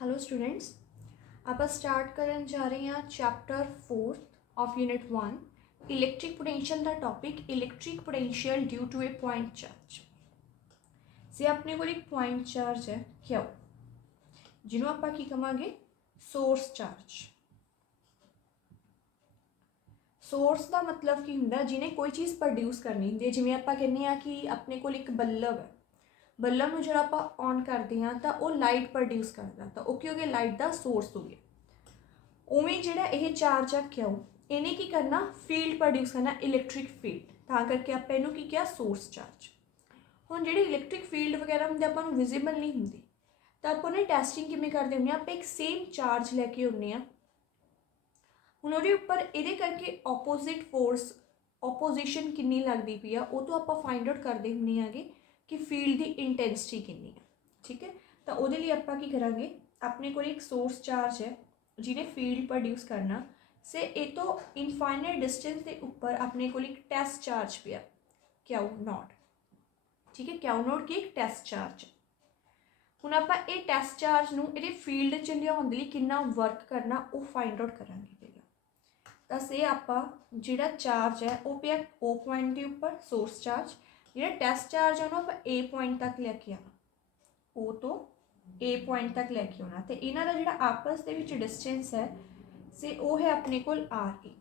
Hello students, आप start करन जा रहे हैं chapter 4 of unit 1 electric potential का topic electric potential due to a point charge. से अपने को एक पॉइंट चार्ज है क्यों जिन्हों आप की कहांगे सोर्स चार्ज। सोर्स का मतलब की होंगे जिन्हें कोई चीज़ प्रोड्यूस करनी होंगी, जिमें आप कहने हैं कि अपने को एक बल्ब है, बल्ब में जो आप ऑन करते हैं तो वह लाइट प्रोड्यूस करता, तो वह की हो गया लाइट का सोर्स हो गया। उवें जो यह चार्ज है क्यों इन्हें की करना फील्ड प्रोड्यूस करना इलैक्ट्रिक फील्ड, तां करके आप इनू की क्या सोर्स चार्ज। हुण जिहड़ी इलैक्ट्रिक फील्ड वगैरह होंगे आपां नूं विजिबल नहीं होंगी, तो आप उन्हें टेस्टिंग किवें करते होंगे, आप एक सेम चार्ज लैके आउंदे आ। हुण उहदे उपर इहदे करके ऑपोजिट फोर्स ऑपोजिशन कितनी लगती पई आ वो तो आप फाइंड आउट करते होंगे आगे कि फील्ड की इंटेंसिटी कितनी है। ठीक है, तो वो आप करांगे अपने को एक सोर्स चार्ज है जिन्हें फील्ड प्रोड्यूस करना से ये तो इनफाइनाइट डिस्टेंस के उपर अपने को एक टेस्ट चार्ज पिया क्यू नॉट। ठीक है, क्यू नॉट की एक टेस्ट चार्ज। हुण आप ये टेस्ट चार्ज नूं इहदे फील्ड च लियाउण लई कितना वर्क करना वो फाइंड आउट करांगे। तो से आप जिहड़ा चार्ज है वो पिया ओ पॉइंट के उपर सोर्स चार्ज, जिहड़ा टेस्ट चार्ज है उन्होंने आप ए पॉइंट तक लैके आना, ओ तो ए पॉइंट तक लैके आना। तो इन्हों का जिहड़ा आपस के विच डिस्टेंस है से वो है अपने को आर ए।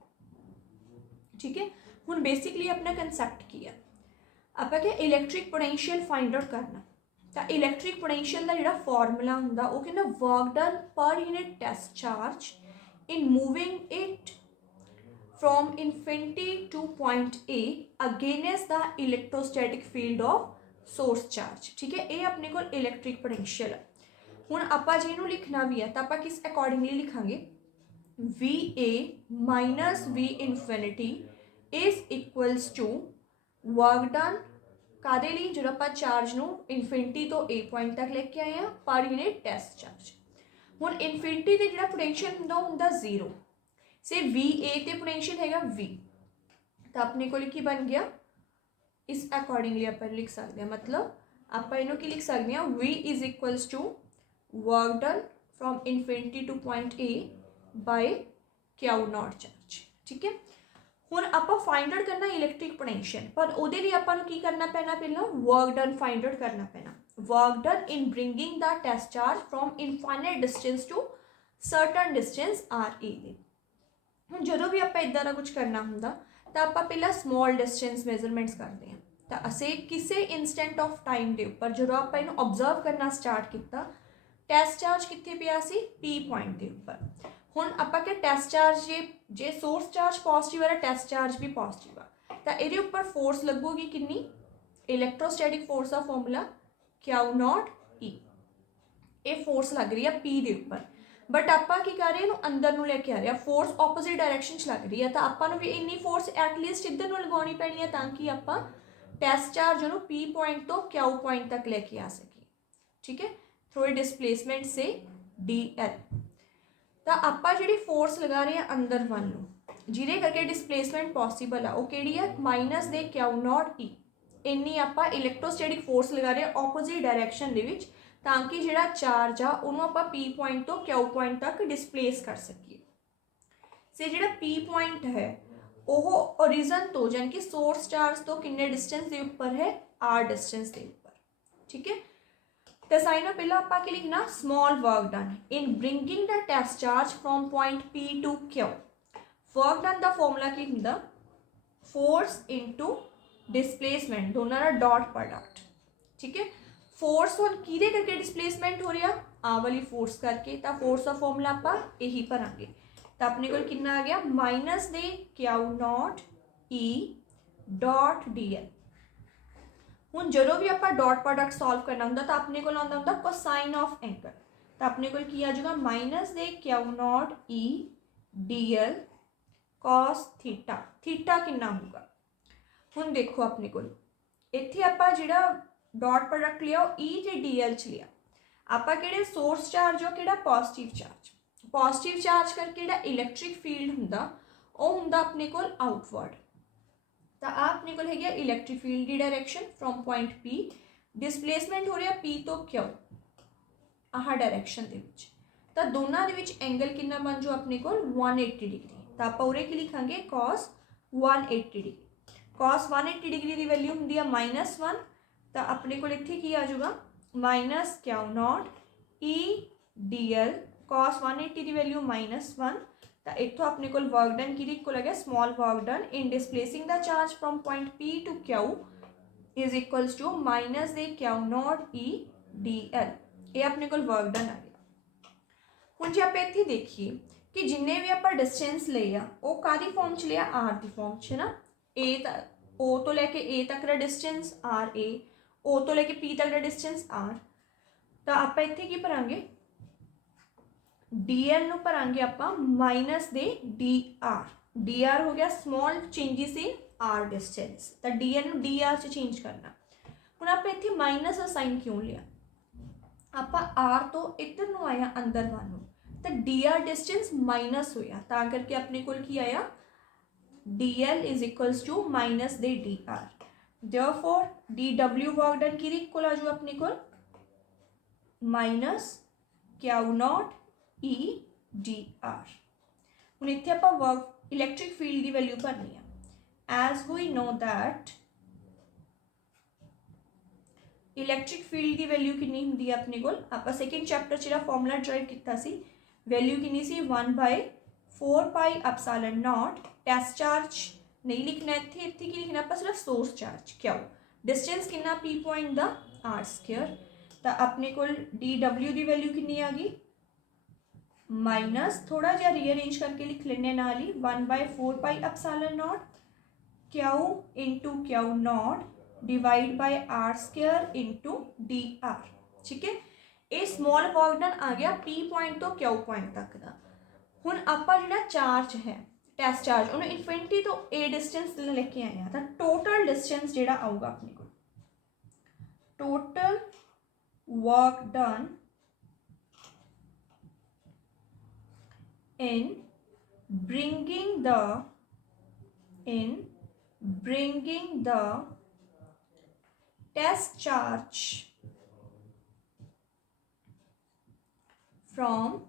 ठीक है, हुण बेसिकली अपना कंसैप्ट की है आप क्या इलैक्ट्रिक पोटेंशियल फाइंड आउट करना। तो इलैक्ट्रिक पोटेंशियल का जिहड़ा फॉर्मूला हुंदा वो कहना वर्क डन पर unit test charge in moving it from infinity to point A against the electrostatic field of source charge। ठीक है, ये अपने को इलैक्ट्रिक पोटेंशियल है। हुण आपां जे इहनूं लिखना भी है तो आपां किस अकॉर्डिंगली लिखांगे V A minus V infinity is equals to work done कादे लई जो आपां चार्ज नूं इनफिनिटी तो ए पॉइंट तक लेके आए हैं पर यूनिट टेस्ट चार्ज। हुण इनफिनिटी ते जिहड़ा पोटेंशियल हुंदा हुंदा जीरो से वी ए ते पोटेंशियल हैगा वी, तो अपने को की बन गया इस अकॉर्डिंगली आप लिख सकते हैं, मतलब आप इनू की लिख सकते हैं V is equals to work done from infinity to point A by Q naught charge. ठीक है, हुण आप फाइंड आउट करना इलैक्ट्रिक पोटेंशियल, पर उहदे लई आपां नूं की करना पैना पहला वर्क डन फाइंड आउट करना पैना। Work done in bringing the test charge from infinite distance to certain distance आर ए दे। ਹੁਣ ਜਦੋਂ ਵੀ ਆਪਾਂ ਇਦਾਂ ਦਾ ਕੁਝ ਕਰਨਾ ਹੁੰਦਾ ਤਾਂ ਆਪਾਂ ਪਹਿਲਾਂ ਸਮੋਲ ਡਿਸਟੈਂਸ ਮੈਜ਼ਰਮੈਂਟਸ ਕਰਦੇ ਹਾਂ। ਤਾਂ ਅਸੀਂ ਕਿਸੇ ਇਨਸਟੈਂਟ ਆਫ ਟਾਈਮ ਦੇ ਉੱਪਰ ਜਦੋਂ ਆਪਾਂ ਇਹਨੂੰ ਆਬਜ਼ਰਵ ਕਰਨਾ ਸਟਾਰਟ ਕੀਤਾ ਟੈਸਟ ਚਾਰਜ ਕਿੱਥੇ ਪਿਆ ਸੀ ਪੀ ਪੁਆਇੰਟ ਦੇ ਉੱਪਰ। ਹੁਣ ਆਪਾਂ ਕਿ ਟੈਸਟ ਚਾਰਜ ਜੇ ਸੋਰਸ ਚਾਰਜ ਪੋਜ਼ਿਟਿਵ ਹੈ ਟੈਸਟ ਚਾਰਜ ਵੀ ਪੋਜ਼ਿਟਿਵ ਆ ਤਾਂ ਇਹਦੇ ਉੱਪਰ ਫੋਰਸ ਲੱਗੂਗੀ ਕਿੰਨੀ ਇਲੈਕਟ੍ਰੋਸਟੈਟਿਕ ਫੋਰਸ ਦਾ ਫਾਰਮੂਲਾ ਕਿਊ ਨॉट ई। ਇਹ ਫੋਰਸ ਲੱਗ ਰਹੀ ਆ ਪੀ ਦੇ ਉੱਪਰ, बट आप की कर रहे हैं अंदर नूं लेके आ रहे हैं फोर्स ऑपोजिट डायरैक्शन च लग रही है, तो आपको भी इन्नी फोर्स एटलीस्ट इधर नूं लगानी पैनी है ताकि आप टेस्ट चार्ज नूं पी पॉइंट तो क्यू पॉइंट तक लेके आ सके। ठीक है, थ्रू डिस्प्लेसमेंट से डी एल। तो आप जी फोर्स लगा रहे हैं अंदर वन जिहदे करके डिस्प्लेसमेंट पॉसीबल है वो किहड़ी है माइनस दे क्यू नॉट ई। इन्नी आप इलैक्ट्रोस्टैटिक फोर्स लगा रहे हैं ऑपोजिट डायरैक्शन दे विच ताकि जिहड़ा चार्ज आ उन्होंने आप पी पॉइंट तो क्यू पॉइंट तक डिस्प्लेस कर सकीए। से जिहड़ा पी पॉइंट है वो ओरिजन तो यानी कि सोर्स चार्ज तो किन्ने डिस्टेंस के उपर है आर डिस्टेंस के उपर। ठीक है, तो साइनों पहला आप की लिखना small work done in bringing the test charge from point P to Q. Work done का फॉर्मूला की हुंदा फोर्स इनटू डिस्प्लेसमेंट दोनों का डॉट प्रोडक्ट। ठीक है, फोर्स हम किहदे करके डिस्प्लेसमेंट हो रहा आ वाली फोर्स करके, तो फोर्स का फॉर्मूला आप यही भरांगे। तो अपने को कितना आ गया minus they Q not E dot D L. हुण जो भी आप डॉट प्रोडक्ट सॉल्व करना होंगे तो अपने को आउंदा होंदा कोसाइन ऑफ एंगल, तो अपने को की आ जाएगा minus they Q not E D L cos theta. Theta कितना होगा हुण देखो अपने को इत्थे आप जिहड़ा डॉट प्रोडक्ट लिया ई जे डी एल च लिया आप कि सोर्स चार्ज हो कि पॉजिटिव चार्ज। पॉजिटिव चार्ज करके जो इलैक्ट्रिक फील्ड हुंदा वो हुंदा अपने को आउटवर्ड। तो आ अपने को है इलैक्ट्रिक फील्ड की direction from point P displacement हो रहा पी तो क्यू आह डायरैक्शन दे विच। ਤਾਂ ਦੋਨਾਂ ਦੇ ਵਿੱਚ ਐਂਗਲ ਕਿੰਨਾ ਬਣ ਜਾਊ ਆਪਣੇ ਕੋਲ 180 ਡਿਗਰੀ। ਤਾਂ ਆਪਾਂ ਉਰੇ ਕੀ ਲਿਖਾਂਗੇ cos 180 ਡਿਗਰੀ। cos 180 ਡਿਗਰੀ ਦੀ ਵੈਲਿਊ ਹੁੰਦੀ ਆ -1, ਤਾਂ ਆਪਣੇ ਕੋਲ ਇੱਥੇ ਕੀ ਆ ਜਾਊਗਾ -Q0 E dl cos 180 ਦੀ ਵੈਲਿਊ -1। ਤਾਂ ਇੱਥੋਂ ਆਪਣੇ ਕੋਲ ਵਰਕ ਡਨ ਕਿਹਦੇ ਇਕੁਅਲ ਹੈਗਾ small work done in displacing ਦਾ charge from point P to Q is equals to minus दे Q0 E dl। ये अपने को वर्क डन आ गया। हुण जे आपां इत्थे देखिए कि जिन्ने भी आपां डिस्टेंस ले आ वो कादी फॉर्म च लिया R की फॉर्म च ना A O तो लैके A तक का डिस्टेंस R A O तो लैके P तक का डिस्टेंस R। तो आपां इत्थे की भरांगे dl नूं भरांगे आपां माइनस दे dr हो गया small changes in are distance. तो डी एन डी आर च चेंज करना। हुण आपां इत्थे माइनस साइन क्यों लिया आपां आर तो इधर नूं आया अंदर वाल नूं तो डी आर डिस्टेंस माइनस होया तां करके अपने कोल की आया D L is equals to minus दे D R. Therefore D W work done की इक्वल आ जाओ अपने कोल minus Q0 E D R. हुण इत्थे आपां वर्क इलैक्ट्रिक फील्ड की वैल्यू भरनी है। As we know that electric field की वैल्यू कितनी होंदी है अपने को आप सैकेंड चैप्टर जो फॉर्मूला ड्राइव किया सी वैल्यू कितनी सी 1/4πε0 टेस्ट चार्ज नहीं लिखना इत्थे इत्थे की लिखना आप सिर्फ सोर्स चार्ज क्यों डिस्टेंस कितना P पॉइंट दा r²। तो अपने को DW की वैल्यू कितनी आ गई माइनस थोड़ा जिहा रीअरेंज करके लिख लेने नाल ही 1/4πε0 Q into Q0 divide by r² into D are. ठीक है ये स्मॉल वर्क डन आ गया P पॉइंट तो Q पॉइंट तक का। हुण आपां जिहड़ा चार्ज है टेस्ट चार्ज उन्हें इन्फिनिटी तो A डिस्टेंस लेके आए हैं तो टोटल डिस्टेंस जिहड़ा आऊगा अपने को total work done in bringing the test charge from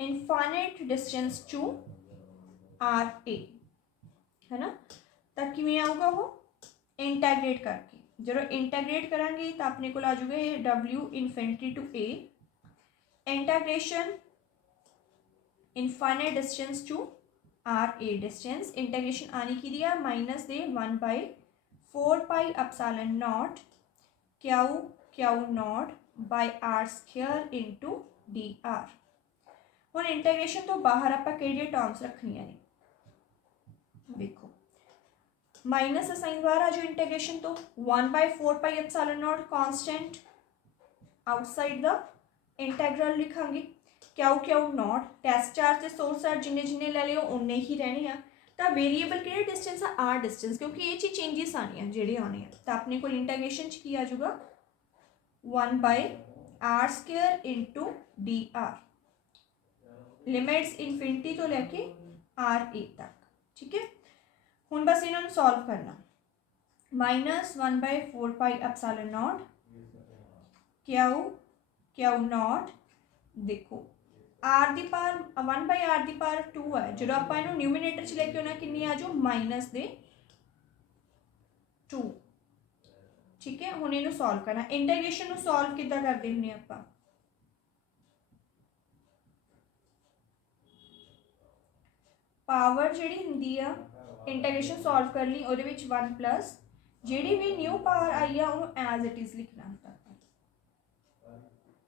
infinite distance to RA है ना। तो किवें आऊगा वो इंटैग्रेट करके जो इंटैग्रेट करांगे तो अपने को आ जाऊगा ये W infinity to A integration infinite distance to R A distance integration आने की दिया माइनस दे 1/4πε0 Q0 by r² into D R. हुण इंटीग्रेशन तो बाहर आप टर्म्स रखनिया ने देखो माइनस साइन बाहर आ जाओ इंटीग्रेशन तो 1/4πε0 कॉन्स्टेंट आउटसाइड द इंटैग्रल लिखांगे Q0 टेस्ट चार्ज से सोर्स चार्ज जिन्ने जिन्ने ले लियो उन्ने ही रहने हैं। तो वेरीएबल कि डिस्टेंस है आर डिस्टेंस क्योंकि ये चीज चेंजिस आनी है जेडे आने हैं तो अपने को इंटीग्रेशन की आ जाऊगा 1/r² into D are limits infinity तो लैके आर ए तक। ठीक है हुण बस इन्होंने सॉल्व करना -1/4πε0 Q0 देखो आर दी पावर 1/r दी पावर 2 है जो आप न्यूमिनेटर च लेके आना कितनी आ जाओ माइनस दे 2। ठीक है हुण इहनूं सॉल्व करना इंटीग्रेशन नूं सॉल्व किद्दां करदे हुंदे आपां पावर जिहड़ी हुंदी आ इंटीग्रेशन सॉल्व कर ली उहदे विच 1 प्लस जिहड़ी भी न्यू पावर आई आ उहनूं एज इट इज लिखना होंदा।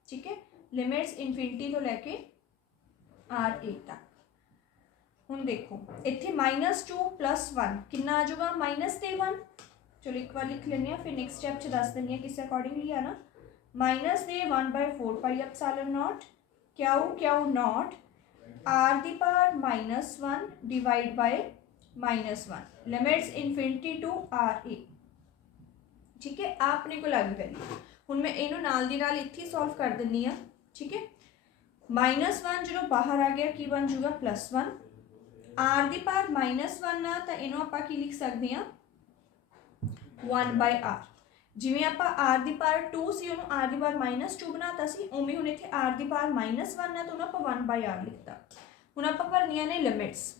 ठीक है लिमिट्स इन्फिनिटी तो लैके आर ए तक। हुण देखो इत्थे -2 + 1 कितना आ जाऊगा -1। चलो एक बार लिख लेने फिर नेक्स्ट स्टेप च दस देनी किस अकॉर्डिंगली आना -1/4πε0 Q0 r दी power -1 divide by -1 limits infinity to R A. ठीक है आपने को लग वैल्यू हुण मैं इनू नाल दी नाल इत्थे सॉल्व कर दिंदी आ। ठीक है -1 जो बाहर आ गया की बन जूगा +1 आर दी पावर -1 आ तो इनू आपां की लिख सकते हैं 1/r ਜਿਵੇਂ ਆਪਾਂ r ਦੀ ਪਾਵਰ 2 ਸੀ ਉਹਨੂੰ r ਦੀ ਪਾਵਰ -2 ਬਣਾਤਾ ਸੀ, ਉਵੇਂ ਹੁਣ ਇੱਥੇ r ਦੀ ਪਾਵਰ -1 ਹੈ ਤਾਂ ਉਹਨੂੰ ਆਪਾਂ 1/r ਲਿਖਤਾ। ਹੁਣ ਆਪਾਂ ਭਰਨੀਆਂ ਨੇ ਲਿਮਿਟਸ।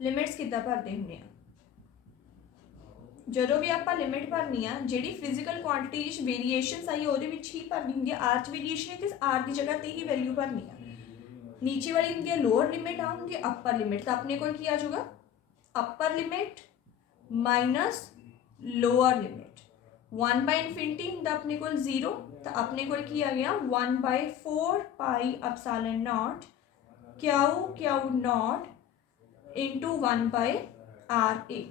ਲਿਮਿਟਸ ਕਿੱਦਾਂ ਭਰਦੇ ਹੁੰਦੇ ਆ, ਜਦੋਂ ਵੀ ਆਪਾਂ ਲਿਮਿਟ ਭਰਨੀ ਆ ਜਿਹੜੀ ਫਿਜ਼ੀਕਲ ਕੁਆਂਟੀਟੀ ਵਿੱਚ ਵੇਰੀਏਸ਼ਨਸ ਆਈ ਉਹਦੇ ਵਿੱਚ ਹੀ ਭਰਨੀ ਹੁੰਦੀ ਆ। r 'ਚ ਵੇਰੀਏਸ਼ਨ ਹੈ ਤੇ r ਦੀ ਜਗ੍ਹਾ ਤੇ ਹੀ ਵੈਲਿਊ ਭਰਨੀ ਆ। नीचे वाली ਹੁੰਦੀ ਹੈ ਲੋਅਰ ਲਿਮਿਟ, ਆ ਹੁੰਦੀ ਹੈ ਅਪਰ ਲਿਮਿਟ। ਤਾਂ ਆਪਣੇ ਕੋਲ ਕੀ ਆ ਜਾਊਗਾ, ਅਪਰ ਲਿਮਿਟ ਮਾਈਨਸ ਲੋਅਰ ਲਿਮਿਟ। 1/∞ ਹੁੰਦਾ ਆਪਣੇ ਕੋਲ 0, ਤਾਂ ਆਪਣੇ ਕੋਲ ਕੀ ਆ ਗਿਆ 1/4 pi epsilon naught Q naught into 1/RA।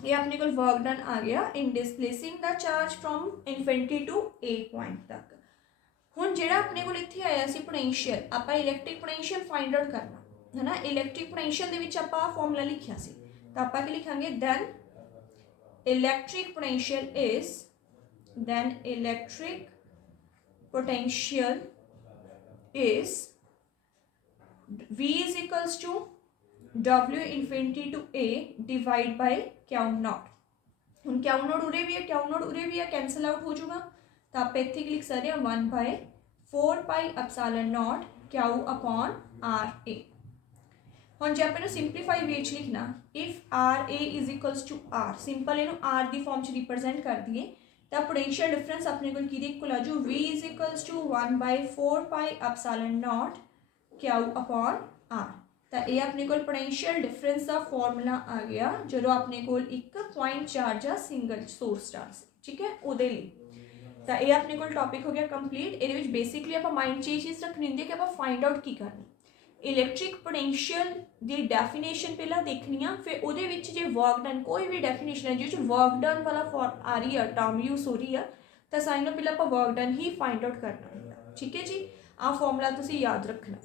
ये अपने को वर्क डन आ गया in displacing the charge from infinity to A point तक। ਹੁਣ ਜਿਹੜਾ ਆਪਣੇ ਕੋਲ ਇੱਥੇ ਆਇਆ ਸੀ ਪੋਟੈਂਸ਼ੀਅਲ, ਆਪਾਂ ਇਲੈਕਟ੍ਰਿਕ ਪੋਟੈਂਸ਼ੀਅਲ ਫਾਈਂਡ ਆਊਟ ਕਰਨਾ ਹੈ ਨਾ। ਇਲੈਕਟ੍ਰਿਕ ਪੋਟੈਂਸ਼ੀਅਲ ਦੇ ਵਿੱਚ ਆਪਾਂ ਫਾਰਮੂਲਾ ਲਿਖਿਆ ਸੀ, ਤਾਂ ਆਪਾਂ ਕੀ ਲਿਖਾਂਗੇ, then electric potential is V is equals to W infinity to A divide by Q not. ਹੁਣ Q नॉट उरे भी है, Q नॉट उरे भी है, कैंसल आउट हो जाऊगा। तो आप इतने लिख सकते हैं 1/4 pi epsilon naught Q upon RA। हम जो आपने सिंपलीफाई वे लिखना, if RA is equals to R, simple इनू R की फॉर्म च रिप्रजेंट कर दिए तो पोटेंशियल डिफरेंस अपने को इक्वल आ जाओ V is equals to 1/4 pi epsilon naught Q upon R। तो ये अपने को पोटेंशियल डिफरेंस का फॉर्मूला आ गया जो अपने को एक पॉइंट चार्ज आ सिंगल सोर्स चार्ज, ठीक है, ਉਹਦੇ ਲਈ। ਤਾਂ ਇਹ ਆਪਣੇ ਕੋਲ ਟੌਪਿਕ ਹੋ ਗਿਆ ਕੰਪਲੀਟ। ਇਹਦੇ ਵਿੱਚ ਬੇਸਿਕਲੀ ਆਪਾਂ ਮਾਈਂਡ 'ਚ ਇਹ ਚੀਜ਼ ਰੱਖਣੀ ਹੁੰਦੀ ਹੈ ਕਿ ਆਪਾਂ ਫਾਈਂਡ ਆਊਟ ਕੀ ਕਰਨਾ। ਇਲੈਕਟ੍ਰਿਕ ਪੋਟੈਂਸ਼ੀਅਲ ਦੀ ਡੈਫੀਨੇਸ਼ਨ ਪਹਿਲਾਂ ਦੇਖਣੀ ਆ, ਫਿਰ ਉਹਦੇ ਵਿੱਚ ਜੇ ਵਰਕ ਡਨ ਕੋਈ ਵੀ ਡੈਫੀਨੇਸ਼ਨ ਹੈ ਜਿਹਦੇ 'ਚ ਵਰਕ ਡਨ ਵਾਲਾ ਫॉर्म ਆ ਰਹੀ ਆ, ਟਰਮ ਯੂਜ਼ ਹੋ ਰਹੀ ਆ, ਤਾਂ ਸਾਈਨ ਨਾਲ ਪਹਿਲਾਂ ਆਪਾਂ ਵਰਕ ਡਨ ਹੀ ਫਾਈਂਡ ਆਊਟ ਕਰਨਾ ਹੁੰਦਾ, ਠੀਕ ਹੈ ਜੀ। ਆਹ ਫਾਰਮੂਲਾ ਤੁਸੀਂ ਯਾਦ ਰੱਖਣਾ।